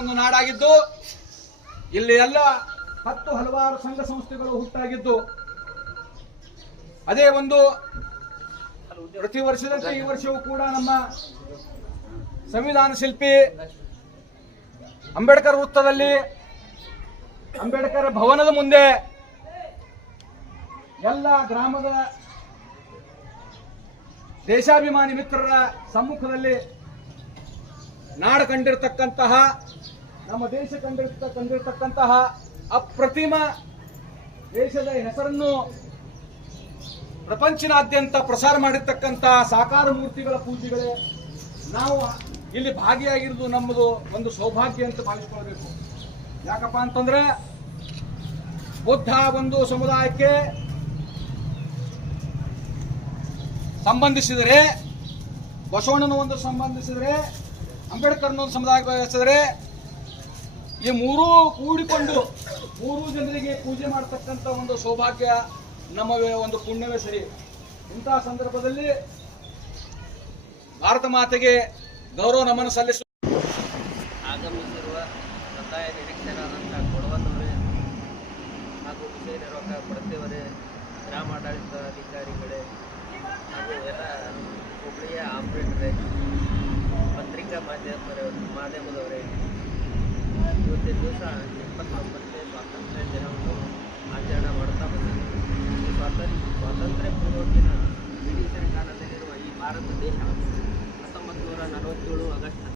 ಒಂದು ನಾಡಾಗಿದ್ದು ಇಲ್ಲಿ ಎಲ್ಲ ಹಲವಾರು ಸಂಘ ಸಂಸ್ಥೆಗಳು ಹುಟ್ಟಾಗಿದ್ದು ಅದೇ ಒಂದು ಪ್ರತಿ ವರ್ಷದಂತೆ ಈ ವರ್ಷವೂ ಕೂಡ ನಮ್ಮ ಸಂವಿಧಾನ ಶಿಲ್ಪಿ ಅಂಬೇಡ್ಕರ್ ವೃತ್ತದಲ್ಲಿ ಅಂಬೇಡ್ಕರ್ ಭವನದ ಮುಂದೆ ಎಲ್ಲ ಗ್ರಾಮದ ದೇಶಾಭಿಮಾನಿ ಮಿತ್ರರ ಸಮ್ಮುಖದಲ್ಲಿ ನಾಡು ಕಂಡಿರತಕ್ಕಂತಹ ನಮ್ಮ ದೇಶ ಕಂಡಿರತಕ್ಕಂತಹ ಅಪ್ರತಿಮ ದೇಶದ ಹೆಸರನ್ನು ಪ್ರಪಂಚನಾದ್ಯಂತ ಪ್ರಸಾರ ಮಾಡಿರ್ತಕ್ಕಂತಹ ಸಾಕಾರ ಮೂರ್ತಿಗಳ ಪೂಜೆಗಳೇ ನಾವು ಇಲ್ಲಿ ಭಾಗಿಯಾಗಿರುವುದು ನಮ್ಮದು ಒಂದು ಸೌಭಾಗ್ಯ ಅಂತ ಭಾವಿಸಿಕೊಳ್ಳಬೇಕು. ಯಾಕಪ್ಪ ಅಂತಂದ್ರೆ ಬುದ್ಧ ಒಂದು ಸಮುದಾಯಕ್ಕೆ ಸಂಬಂಧಿಸಿದರೆ, ಬಸವಣ್ಣನ ಒಂದು ಸಂಬಂಧಿಸಿದರೆ, ಅಂಬೇಡ್ಕರ್ನ ಒಂದು ಸಮುದಾಯಕ್ಕೆ ವಹಿಸಿದರೆ, ಈ ಮೂರೂ ಕೂಡಿಕೊಂಡು ಮೂರೂ ಜನರಿಗೆ ಪೂಜೆ ಮಾಡತಕ್ಕಂಥ ಒಂದು ಸೌಭಾಗ್ಯ ನಮ್ಮ ಒಂದು ಪುಣ್ಯವೇ ಸರಿ. ಇಂತಹ ಸಂದರ್ಭದಲ್ಲಿ ಭಾರತ ಮಾತೆಗೆ ಗೌರವ ನಮನ ಸಲ್ಲಿಸುವ ಆಗಮಿಸಿರುವ ಕಂದಾಯ ನಿರೀಕ್ಷಕರಾದಂಥ ಕೊಡವಲ್ಲವರೇ ಹಾಗೂ ವಿಷಯ ನಿರ್ವಾಹಕ ಪಡೆದವರೇ, ಗ್ರಾಮಾಡಳಿತ ಅಧಿಕಾರಿಗಳೇ ಹಾಗೂ ಎಲ್ಲ ಹುಬ್ಬಳ್ಳಿಯ ಆಪರೇಟರೇ, ಪತ್ರಿಕಾ ಮಾಧ್ಯಮದವರೇ, ಇವತ್ತಿನ ದಿವಸ 29ನೇ ಸ್ವಾತಂತ್ರ್ಯ ದಿನವನ್ನು ಆಚರಣೆ ಮಾಡುತ್ತಾ ಬಂದಿದೆ. ಸ್ವಾತಂತ್ರ್ಯ ಪೂರ್ವಕಿನ ಬ್ರಿಟಿಷರ ಕಾಲದಲ್ಲಿರುವ ಈ ಭಾರತ ದೇಶ 1947 ಆಗಸ್ಟ್